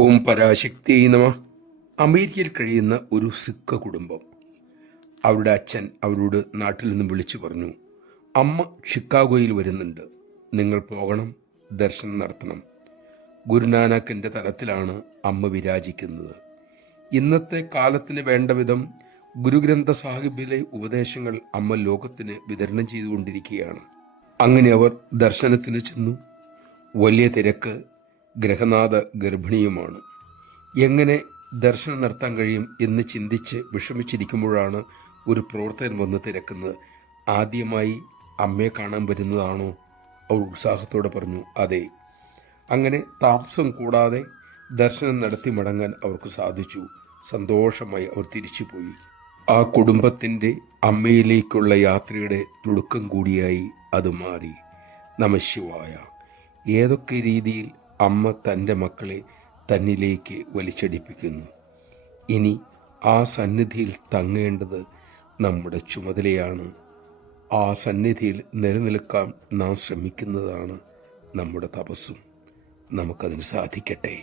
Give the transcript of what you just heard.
ഓം പരാശക്തിയെ നമ. അമേരിക്കയിൽ കഴിയുന്ന ഒരു സിഖ് കുടുംബം. അവരുടെ അച്ഛൻ അവരോട് നാട്ടിൽ നിന്ന് വിളിച്ചു പറഞ്ഞു, അമ്മ ഷിക്കാഗോയിൽ വരുന്നുണ്ട്, നിങ്ങൾ പോകണം, ദർശനം നടത്തണം. ഗുരുനാനാക്കിൻ്റെ തലത്തിലാണ് അമ്മ വിരാജിക്കുന്നത്. ഇന്നത്തെ കാലത്തിന് വേണ്ട വിധം ഗുരുഗ്രന്ഥ സാഹിബിലെ ഉപദേശങ്ങൾ അമ്മ ലോകത്തിന് വിതരണം ചെയ്തുകൊണ്ടിരിക്കുകയാണ്. അങ്ങനെ അവർ ദർശനത്തിന് ചെന്നു. വലിയ തിരക്ക്, ഗ്രഹനാഥ ഗർഭിണിയുമാണ്. എങ്ങനെ ദർശനം നടത്താൻ കഴിയും എന്ന് ചിന്തിച്ച് വിഷമിച്ചിരിക്കുമ്പോഴാണ് ഒരു പ്രവർത്തകൻ വന്ന് തിരക്കുന്നത്. ആദ്യമായി അമ്മയെ കാണാൻ വരുന്നതാണോ? അവർ ഉത്സാഹത്തോടെ പറഞ്ഞു, അതെ. അങ്ങനെ താമസം കൂടാതെ ദർശനം നടത്തി മടങ്ങാൻ അവർക്ക് സാധിച്ചു. സന്തോഷമായി അവർ തിരിച്ചുപോയി. ആ കുടുംബത്തിൻ്റെ അമ്മയിലേക്കുള്ള യാത്രയുടെ തുടക്കം കൂടിയായി അത് മാറി. നമഃശിവായ. ഏതൊക്കെ രീതിയിൽ അമ്മ തൻ്റെ മക്കളെ തന്നിലേക്ക് വലിച്ചടിപ്പിക്കുന്നു. ഇനി ആ സന്നിധിയിൽ തങ്ങേണ്ടത് നമ്മുടെ ചുമതലയാണ്. ആ സന്നിധിയിൽ നിലനിൽക്കാൻ നാം ശ്രമിക്കുന്നതാണ് നമ്മുടെ തപസ്സും. നമുക്കതിന് സാധിക്കട്ടെ.